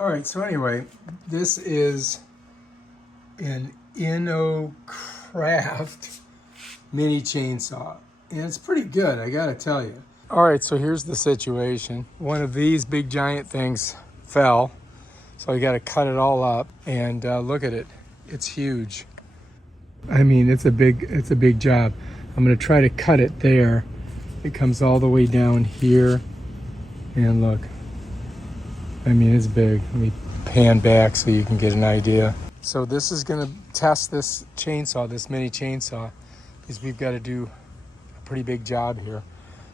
All right, so anyway, this is an Inokrat Mini Chainsaw, and it's pretty good, I gotta tell you. All right, so here's the situation. One of these big giant things fell, so I gotta cut it all up, and look at it, it's huge. I mean, it's a big job. I'm gonna try to cut it there. It comes all the way down here, and look. I mean, it's big. Let me pan back so you can get an idea. So this is gonna test this chainsaw, this mini chainsaw, because we've got to do a pretty big job here.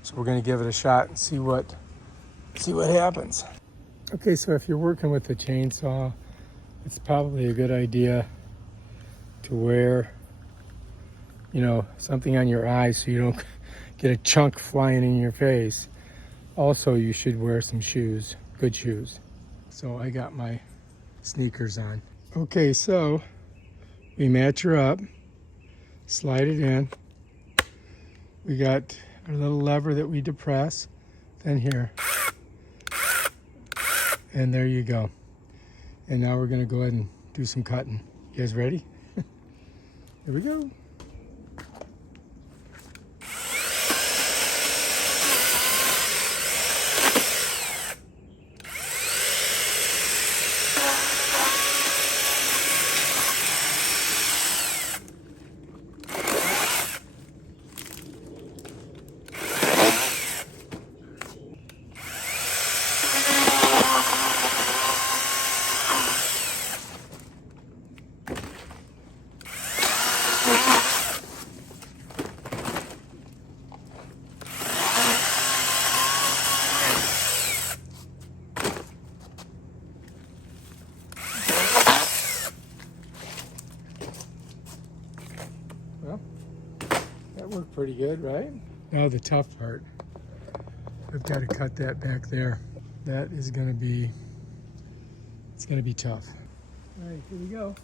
So we're gonna give it a shot and see what happens. Okay, so if you're working with a chainsaw, it's probably a good idea to wear, you know, something on your eyes so you don't get a chunk flying in your face. Also, you should wear some shoes. Good shoes. So I got my sneakers on. Okay, so we match her up, slide it in. We got our little lever that we depress, then here. And there you go. And now we're gonna go ahead and do some cutting. You guys ready? Here we go. Well, that worked pretty good, right? Now the tough part. I've got to cut that back there. That is going to be, it's going to be tough. All right, here we go.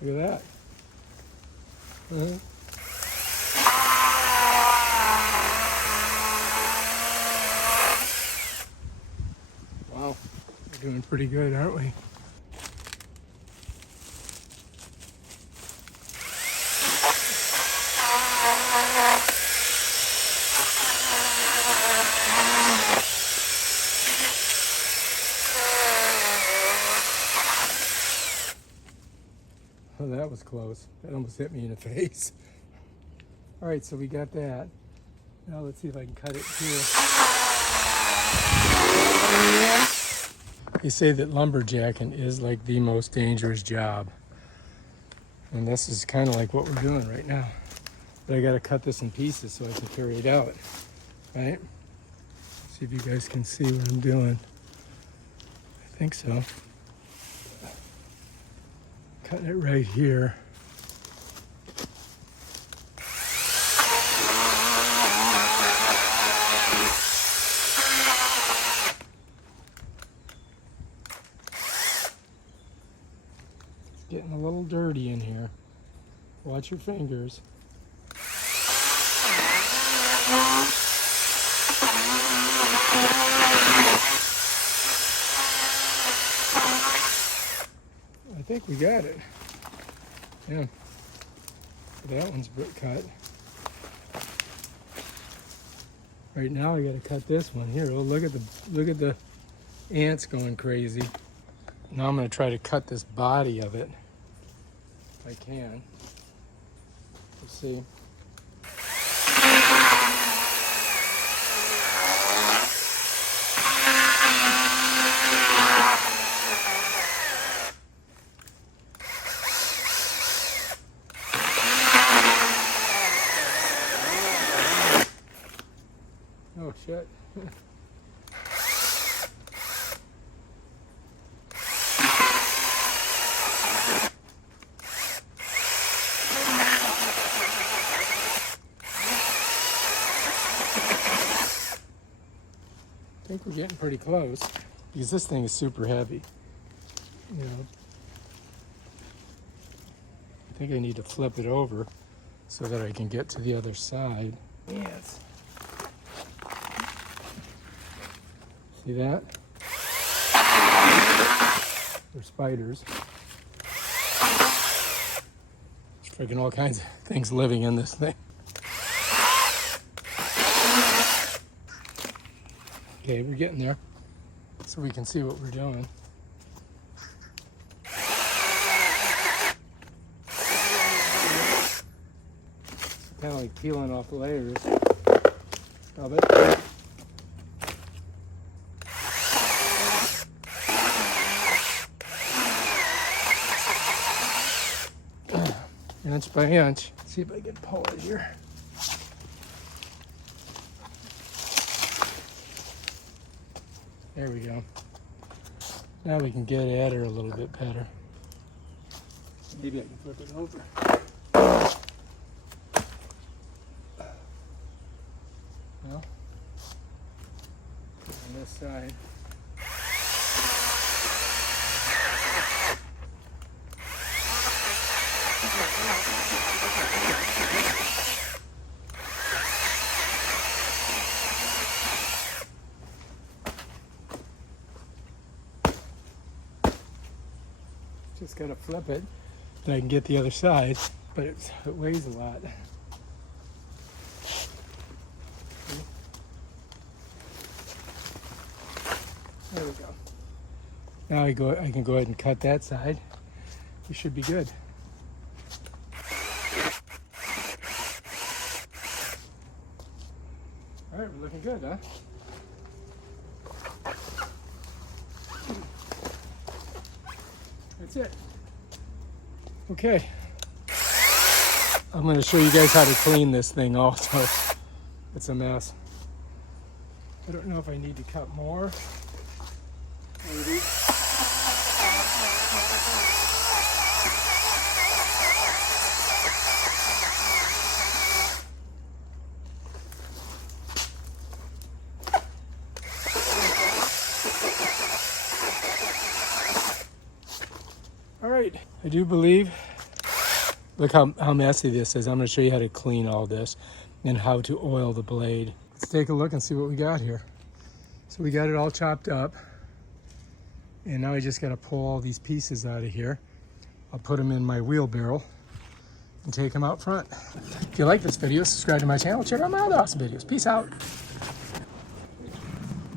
Look at that. Wow, we're doing pretty good, aren't we? Oh, that was close. That almost hit me in the face. All right, so we got that. Now let's see if I can cut it here. They say that lumberjacking is like the most dangerous job. And this is kind of like what we're doing right now. But I got to cut this in pieces so I can carry it out, right? See if you guys can see what I'm doing. I think so. Cutting it right here. It's getting a little dirty in here. Watch your fingers. I think we got it. Yeah. That one's cut. Right now I gotta cut this one here. Oh, look at the ants going crazy. Now I'm gonna try to cut this body of it if I can. Let's see. Oh shit. I think we're getting pretty close because this thing is super heavy. You know, I think I need to flip it over so that I can get to the other side. Yes. See that? They're spiders. There's freaking all kinds of things living in this thing. Okay, we're getting there, so we can see what we're doing. Kind of like peeling off layers of it. Inch by inch. Let's see if I can pull it here. There we go. Now we can get at her a little bit better. Maybe I can flip it over. Well, on this side. Just gotta flip it, and I can get the other side, but it weighs a lot. There we go. Now I can go ahead and cut that side. We should be good. All right, we're looking good, huh? That's it. Okay. I'm going to show you guys how to clean this thing also. It's a mess. I don't know if I need to cut more. Maybe. All right, I do believe, look how messy this is. I'm going to show you how to clean all this and how to oil the blade. Let's take a look and see what we got here. So we got it all chopped up, and now I just got to pull all these pieces out of here. I'll put them in my wheelbarrow and take them out front. If you like this video, subscribe to my channel. Check out my other awesome videos. Peace out.